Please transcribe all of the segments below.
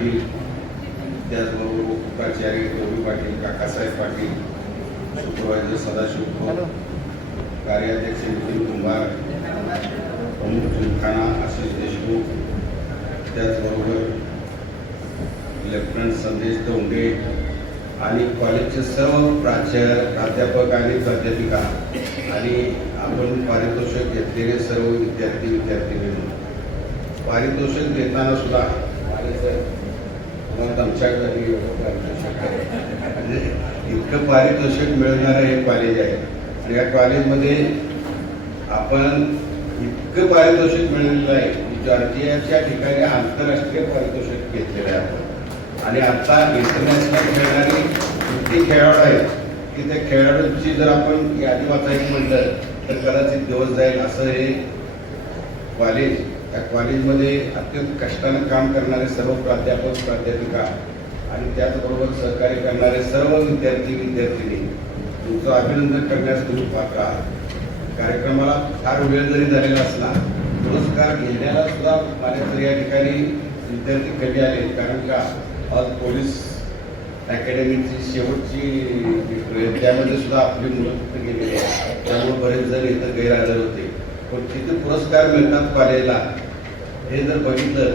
पाटील, त्याचबरोबर उपाचार्य गौरी पाटील, काकासाहेब पाटील, सुपरवायझर सदाशिव, कार्याध्यक्ष नितीन कुंभार, प्रमुख जिमखाना आशिष देशमुख, त्याचबरोबर लेफ्टनंट संदेश दोंडे आणि कॉलेजचे सर्व प्राचार्य, प्राध्यापक आणि प्राध्यापिका आणि आपण पारितोषिक घेतलेले सर्व विद्यार्थी पारितोषिक देताना सुद्धा आमच्याकडे पारितोषिक आहे म्हणजे इतकं पारितोषिक मिळणारं हे कॉलेज आहे आणि या कॉलेजमध्ये आपण इतकं पारितोषिक मिळालेलं आहे की जॉर्जियाच्या ठिकाणी आंतरराष्ट्रीय पारितोषिक घेतलेलं आहे आपण आणि आता इंटरनॅशनल खेळणारी इतकी खेळाडू आहेत की त्या खेळाडूंची जर आपण यादी वाचायची म्हटलं तर कदाचित दिवस जाईल असं हे कॉलेज. त्या कॉलेजमध्ये अत्यंत कष्टानं काम करणारे सर्व प्राध्यापक, प्राध्यापिका आणि त्याचबरोबर सहकार्य करणारे सर्व विद्यार्थिनी तुमचं अभिनंदन करण्यास तुम्ही पात्र आहात. कार्यक्रमाला फार वेळ जरी झालेला असला पुरस्कार घेण्याला सुद्धा माझ्या या ठिकाणी विद्यार्थी कमी आले कारण का आज पोलीस अकॅडमीची शेवटची त्यामध्ये सुद्धा आपली मुलं तिथे गेलेली आहे त्यामुळे बरेच जण इथं गैरहजर होते पण तिथे पुरस्कार मिळतात कॉलेजला हे जर बघितलं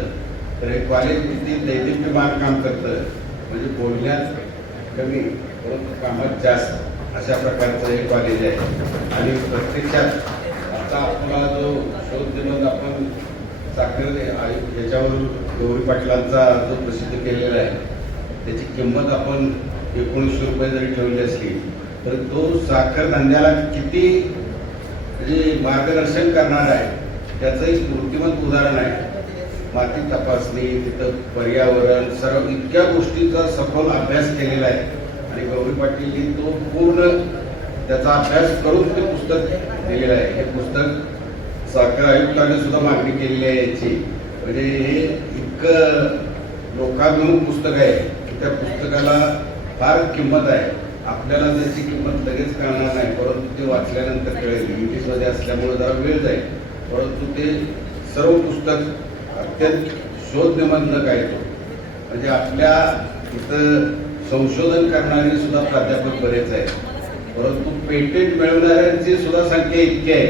तर हे कॉलेज किती दैदिप्यमान काम करतं म्हणजे बोलण्यात कमी परंतु कामात जास्त अशा प्रकारचं हे कॉलेज आहे आणि प्रत्यक्षात आता आपला जो शोध दिवस आपण साखर याच्यावर गौरी पाटलांचा जो प्रसिद्ध केलेला आहे त्याची किंमत आपण 1900 रुपये जरी ठेवली असली तर तो साखर धंद्याला किती म्हणजे मार्गदर्शन करणार आहे त्याचं एक मूर्तिमंत उदाहरण आहे. माती तपासणी, तिथं पर्यावरण, सर्व इतक्या गोष्टींचा सखोल अभ्यास केलेला आहे आणि गौरी पाटीलनी तो पूर्ण त्याचा अभ्यास करून ते पुस्तक दिलेलं आहे. हे पुस्तक साखर आयुक्ताने सुद्धा मागणी केलेली आहे याची म्हणजे हे इतकं लोकाभिमुख पुस्तक आहे की त्या पुस्तकाला फार किंमत आहे. आपल्याला त्याची किंमत लगेच कळणार नाही परंतु ते वाचल्यानंतर कळेल. इंग्लिशमध्ये असल्यामुळे जरा वेळ जाईल परंतु ते सर्व पुस्तक अत्यंत शोधनिबंधक आहे तो म्हणजे आपल्या इथं संशोधन करणारे सुद्धा प्राध्यापक बरेच आहेत परंतु पेटेंट मिळवणाऱ्यांची सुद्धा संख्या इतकी आहे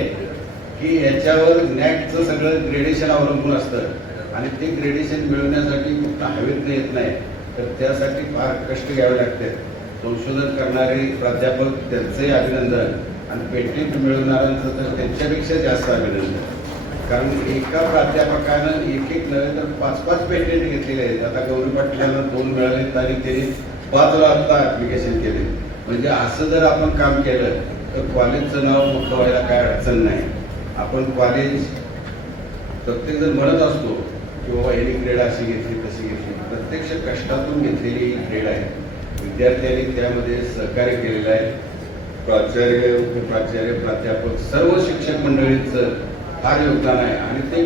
की याच्यावर नॅटचं सगळं ग्रेडेशन अवलंबून असतं आणि ते ग्रेडेशन मिळवण्यासाठी फक्त हवेतनं येत नाही तर त्यासाठी फार कष्ट घ्यावे लागते. संशोधन करणारे प्राध्यापक त्यांचंही अभिनंदन आणि पेटेंट मिळवणाऱ्यांचं तर त्यांच्यापेक्षा जास्त अभिनंदन कारण एका प्राध्यापकानं एक नव्हे तर 5-5 पेटेंट घेतलेले आहेत. आता गौरी पाटीलांना 2 मिळालेत आणि त्यांनी 5 ला आता ऍप्लिकेशन केले म्हणजे असं जर आपण काम केलं तर कॉलेजचं नाव मोठं व्हायला काय अडचण नाही. आपण कॉलेज प्रत्येकजण म्हणत असतो की बाबा यांनी ग्रेड अशी घेतली तशी घेतली प्रत्यक्ष कष्टातून घेतलेली ही ग्रेड आहे. विद्यार्थ्यांनी त्यामध्ये सहकार्य केलेलं आहे. प्राचार्य, उपप्राचार्य, प्राध्यापक सर्व शिक्षक मंडळींचं फार योगदान आहे आणि ते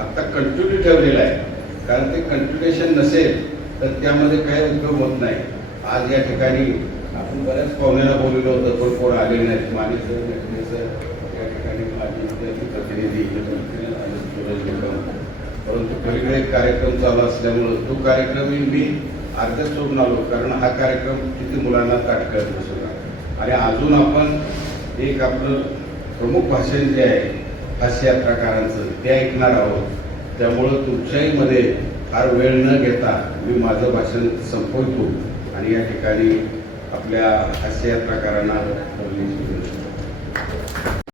आता कंटिन्यू ठेवलेलं आहे कारण ते कंटिन्युएशन नसेल तर त्यामध्ये काही उपयोग होत नाही. आज या ठिकाणी आपण बऱ्याच पाहुण्यांना बोललेलं होतं पण कोण आले नाहीत. माने सर, नटणे सर, या ठिकाणी माझे विद्यार्थी प्रतिनिधी परंतु पलीकडे एक कार्यक्रम चालू असल्यामुळं तो कार्यक्रम मी अर्ध्यात सोडून आलो कारण हा कार्यक्रम किती मुलांना ताटकळत नसतो आणि अजून आपण एक आपलं प्रमुख भाषण जे आहे हास्ययात्राकारांचं ते ऐकणार आहोत. त्यामुळं तुमच्याही मध्ये फार वेळ न घेता मी माझं भाषण संपवतो आणि या ठिकाणी आपल्या हास्ययात्राकारांना बोलण्याची विनंती करतो.